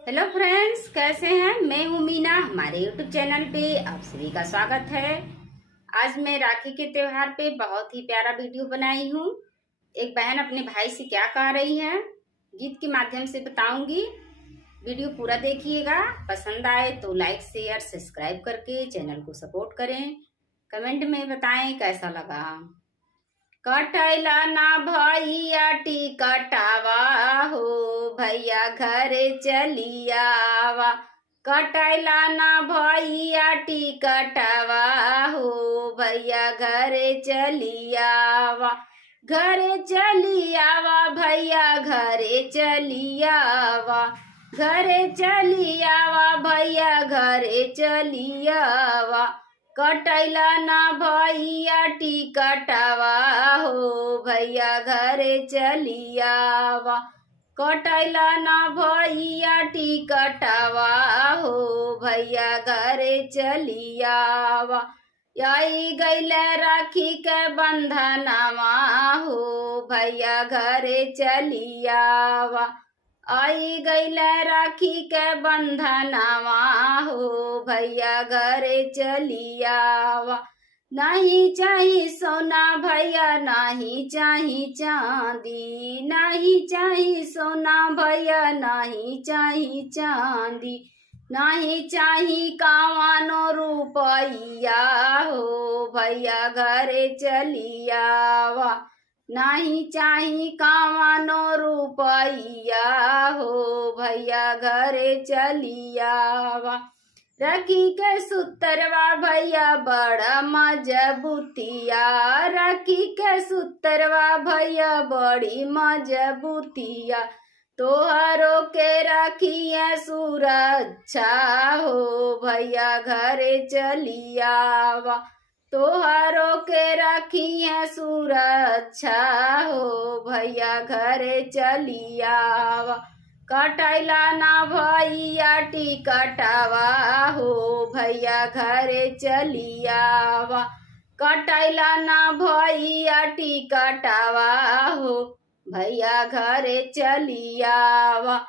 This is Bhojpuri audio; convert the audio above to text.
हेलो फ्रेंड्स, कैसे हैं? मैं हूँ मीना। हमारे यूट्यूब चैनल पे आप सभी का स्वागत है। आज मैं राखी के त्योहार पे बहुत ही प्यारा वीडियो बनाई हूँ। एक बहन अपने भाई से क्या कह रही है, गीत के माध्यम से बताऊंगी। वीडियो पूरा देखिएगा। पसंद आए तो लाइक शेयर सब्सक्राइब करके चैनल को सपोर्ट करें। कमेंट में बताएं कैसा लगा। कटैला ना भैया टिकटावा हो, भैया घरे चलियावा। कटैला ना भैया टिकटावा हो, भैया घरे चलियावा। घरे चलियावा भैया, घरे चलियावा। घरे चलियावा भैया, घरे चलियावा। कटैला ना भैया टिकटवा हो, भैया घरे चलियावा। कटैला ना भैया टिकटवा हो, भैया घरे चलियावा। आई गैल राखी के बंधनवा हो, भैया घरे चलियावा। आई गैल राखी के बंधनवा हो, भैया घरे चलियावा। नहीं चाही सोना भैया, नहीं चाही चांदी। नहीं चाही सोना भैया, नहीं चाही चांदी। नहीं चाही कावानो रुपैया हो, भैया घरे चलियावा। नहीं चाही कावानो रुपैया हो, भैया घरे चलियावा। रखी के सुतरवा भैया बड़ा मजबूतिया। रखी के सुतरवा भैया बड़ी मजबूतिया। तोहरो के रखिए सुरक्षा हो, भैया घरे चलियावा। तोहरो के रखिए सुरक्षा हो, भैया घरे चलियावा। कटैला ना भैया टिकटवा हो, भैया घरे चलियावा। कटैला ना भैया टिकटवा हो, भैया घरे चलियावा।